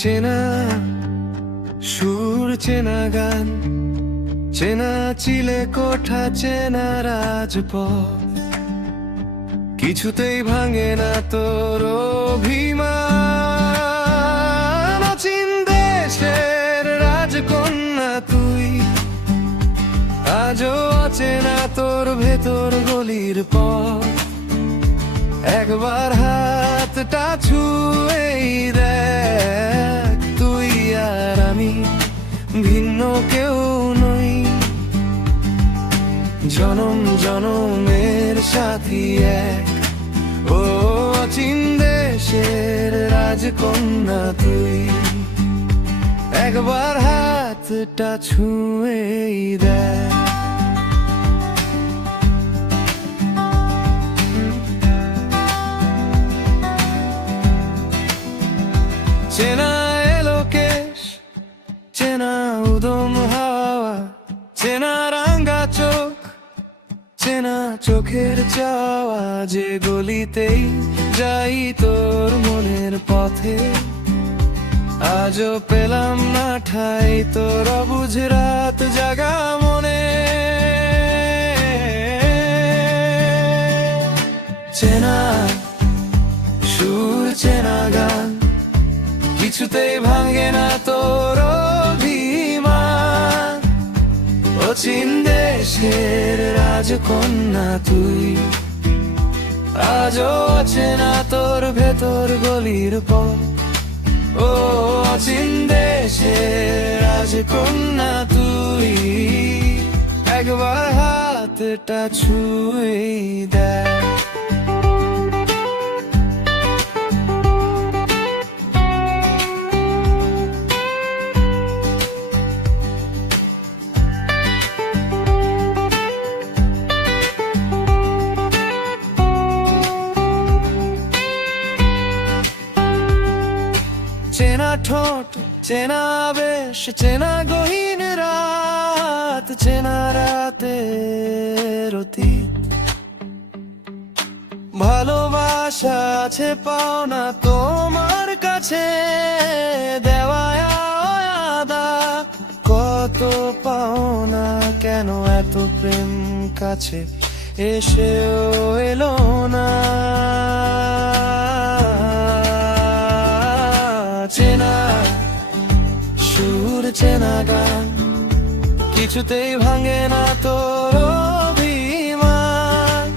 চেনা সুর, চেনা গান, চেনা চিলে কোঠা, চেনা রাজপথ, কিছুতেই ভাঙে না তোর অভিমান। অচিন দেশের রাজকন্যা তুই, আজও অচেনা তোর ভেতর গলির পথ। একবার হাতটা ছুঁয়েই দেখ, তুই আর আমি ভিন্ন কেউ নই। জনম জনমের সাথী এক, ও অচিন দেশের রাজকন্যা তুই। একবার হাতটা ছুঁয়েই দেখ। চেনা এলো কেশ, চেনা উদম হাওয়া, চেনা রাঙ্গা চোখ, চেনা চোখের চাওয়া। যে গলিতেই যাই তোর মনের পথে, আজও পেলাম না ঠাই তোর অবুঝ রাত জাগা মনে। চেনা সুর, চেনা গান, কিছুতেই ভাঙে না তোর অভিমান। অচিন দেশের রাজকন্যা তুই, আজও অচেনা তোর ভেতর গলির পথ। ও অচিন দেশের রাজকন্যা তুই, একবার হাতটা ছুঁয়েই দেখ। চেনা ঠোঁট, চেনা বেশ, চেনা গহীন রাত, চেনা রাতের অতীত। ভালোবাসা আছে পাওনা তোমার কাছে, দেওয়ায় আদা কত পাওনা। কেন এত প্রেম কাছে এসেও এলো না। চেনা সুর, চেনা গান, কিছুতেই ভাঙে না তোর অভিমান।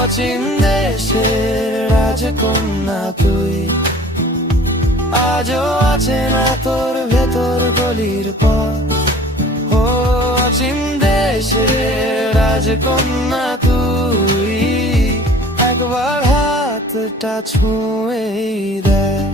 অচিন দেশের রাজকন্যা তুই, আজও আছে না তোর ভেতর গলির পথ। ও অচিন দেশের রাজকন্যা তুই, একবার হাতটা ছুঁয়েই দেখ।